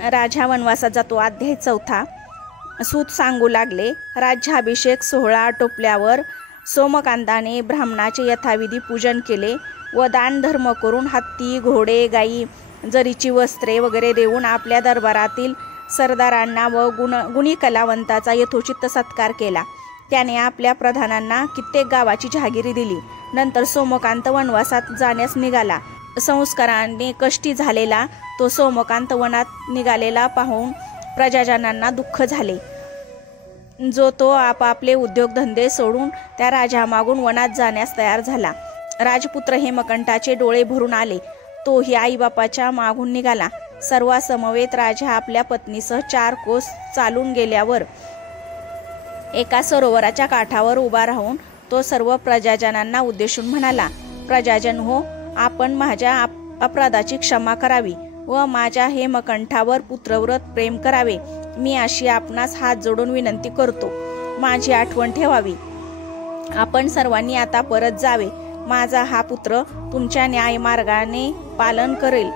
राजा वनवासात जातो. अध्याय 4. सूत सांगू लागले. राज्याभिषेक सोहळा आटोपल्यावर सोमकांताने ब्राह्मणाचे यथाविधी पूजन केले व दानधर्म करून हत्ती, घोडे, गाई, जरीची वस्त्रे वगैरे देऊन आपल्या दरबारातील सरदारांना व गुणी कलावंताचा यथोचित सत्कार केला. त्याने आपल्या प्रधानांना कित्येक गावाची जहागिरी दिली. नंतर सोमकांत वनवासात जाण्यास निघाला. संस्काराने कष्टी झालेला तो सोमकांत वनात निघालेला पाहून प्रजाजनांना दुःख झाले. जो तो आपापले उद्योगधंदे सोडून त्या राजामागून वनात जाण्यास तयार झाला. राजपुत्र हेमकंठाचे डोळे भरून आले. तोही आईबापाच्या मागून निघाला. सर्वासमवेत राजा आपल्या पत्नीसह 4 कोस चालून गेल्यावर एका सरोवराच्या काठावर उभा राहून तो सर्व प्रजाजनांना उद्देशून म्हणाला, प्रजाजन हो, आपण माझ्या अपराधाची क्षमा करावी व माझ्या हेमकंठावर पुत्रव्रत प्रेम करावे. मी अशी आपणास हात जोडून विनंती करतो. माझी आठवण ठेवावी. आपण सर्वांनी आता परत जावे. माझा हा पुत्र तुमच्या न्यायमार्गाने पालन करेल.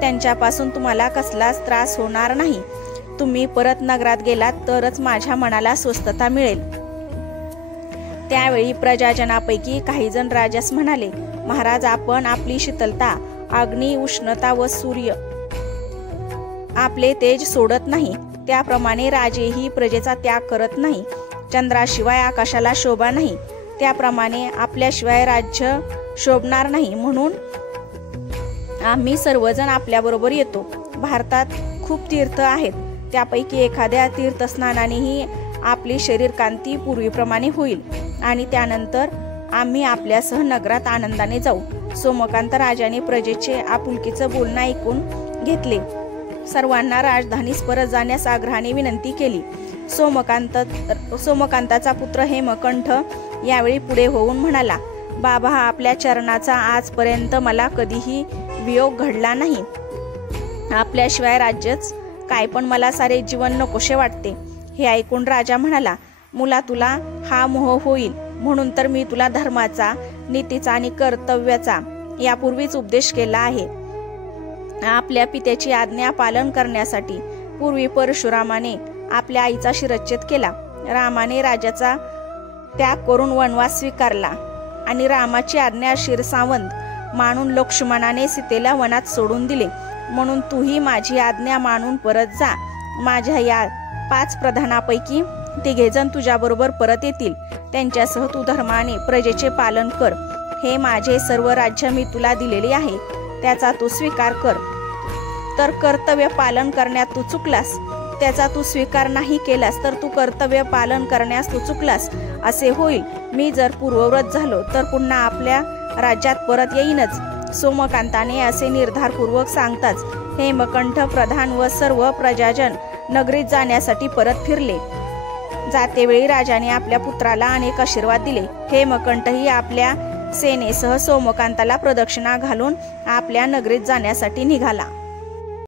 त्यांच्यापासून तुम्हाला कसलाच त्रास होणार नाही. तुम्ही परत नगरात गेलात तरच माझ्या मनाला स्वस्थता मिळेल. त्यावेळी प्रजाजनापैकी काही जण राजास म्हणाले, महाराज, आपण आपली शीतलता, अग्नी, उष्णता व सूर्य आपले तेज सोडत नाही, त्याप्रमाणे राजेही प्रजेचा त्याग करत नाही. चंद्राशिवाय आकाशाला शोभा नाही, त्याप्रमाणे आपल्याशिवाय राज्य शोभणार नाही. म्हणून आम्ही सर्वजण आपल्याबरोबर येतो. भारतात खूप तीर्थ आहेत. त्यापैकी एखाद्या तीर्थस्नानानेही आपली शरीर कांती पूर्वीप्रमाणे होईल आणि त्यानंतर आम्ही आपल्यासह नगरात आनंदाने जाऊ. सोमकांत राजाने प्रजेचे आपुलकीचं बोलणं ऐकून घेतले. सर्वांना राजधानीस परत जाण्यास आग्रहाने विनंती केली. सोमकांताचा पुत्र हेमकंठ यावेळी पुढे होऊन म्हणाला, बाबा, आपल्या चरणाचा आजपर्यंत मला कधीही वियोग घडला नाही. आपल्याशिवाय राज्यच काय, पण मला सारे जीवन नकोशे वाटते. हे ऐकून राजा म्हणाला, मुला, तुला हा मोह होईल म्हणून तर मी तुला धर्माचा, नीतीचा आणि कर्तव्याचा यापूर्वीच उपदेश केला आहे. आपल्या पित्याची आज्ञा पालन करण्यासाठी पूर्वी परशुरामाने आपल्या आईचा शिरच्छेद केला. रामाने राजाचा त्याग करून वनवास स्वीकारला आणि रामाची आज्ञा शिरसावंत मानून लक्ष्मणाने सीतेला वनात सोडून दिले. म्हणून तूही माझी आज्ञा मानून परत जा. माझ्या या 5 प्रधानापैकी 3 जण तुझ्याबरोबर परत येतील. त्यांच्यासह तू धर्माने प्रजेचे पालन कर. हे माझे सर्व राज्य मी तुला दिलेले आहे, त्याचा तू स्वीकार कर. तर कर्तव्य पालन करण्यात तू चुकलास, त्याचा तू स्वीकार नाही केलास तर तू कर्तव्य पालन करण्यास तू चुकलास असे होईल. मी जर पूर्ववत झालो तर पुन्हा आपल्या राज्यात परत येईनच. सोमकांताने असे निर्धारपूर्वक सांगताच हेमकंठ प्रधान व सर्व प्रजाजन नगरीत जाण्यासाठी परत फिरले. जातेवेळी राजाने आपल्या पुत्राला अनेक आशीर्वाद दिले. हेमकंठही आपल्या सेनेसह सोमकांताला प्रदक्षिणा घालून आपल्या नगरीत जाण्यासाठी निघाला.